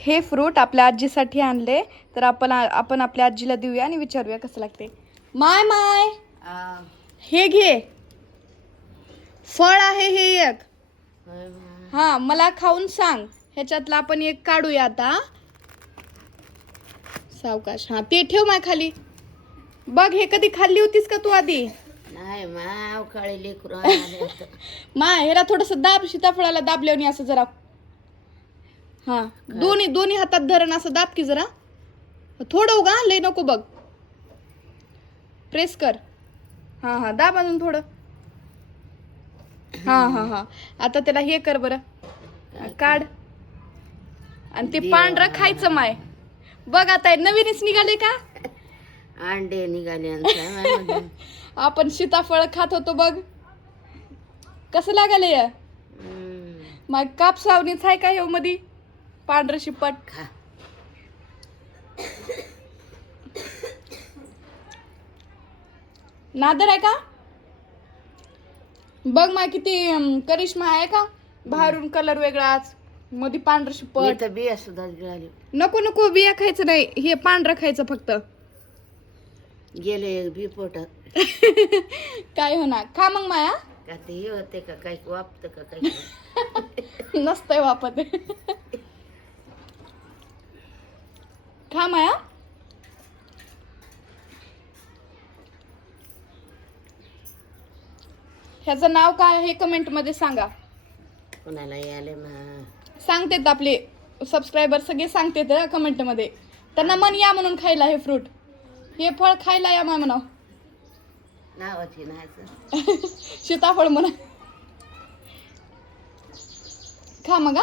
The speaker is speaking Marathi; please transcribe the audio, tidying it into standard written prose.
हे फ्रूट आपल्या आजीसाठी आणले, तर आपण आपल्या आजीला देऊया आणि विचारूया कसं लागते. माय माय हे घे, फळ आहे हे एक. हा, मला खाऊन सांग. ह्याच्यातलं आपण एक काढूया आता. सावकाश. हा, ते ठेव माय खाली. बघ, हे कधी खाल्ली होतीस का तू आधी? नाही माव, काळी लेकरू माय ह्याला थोडस दाब, सीताफळाला दाबल्याने असं जरा. हा, दोन्ही हातात धरण असं दाब की जरा. थोडं उगा, लय नको बघ. प्रेस कर. हा हा, दाब अजून थोडं. हा हा हा, आता त्याला हे कर बरं, काढ. आणि ते पांढरं खायचं माय. बघ आता नवीनच निघाले का अंडे निघाले. आपण सीताफळ खात होतो बघ, कसं लागाले. माय काप सावणीच आहे का हे मधी पांढरं शिपट. खा. नादर आहे का बघ माय, किती करिश्मा आहे का. बाहेरून कलर वेगळाच, मध्ये पांढरं शिपट. बिया सुद्धा गिळाली. नको नको, बिया खायचं नाही, हे पांढरं खायचं फक्त. गेले एक बी पोटात. काय होणार. खा मग माया. का ते हे होते का काही वापत का काही. नसतंय वापत. खा माया. ह्याचं नाव काय आहे कमेंट मध्ये सांगा. कोणाला याले मा सांगतेत आपले सबस्क्रायबर सगळे सांगतेत कमेंट मध्ये. त्यांना मन या म्हणून खायला हे फ्रूट, हे फळ खायला या माय म्हणा. नावाची नाही सीताफळ म्हणा. खा मग.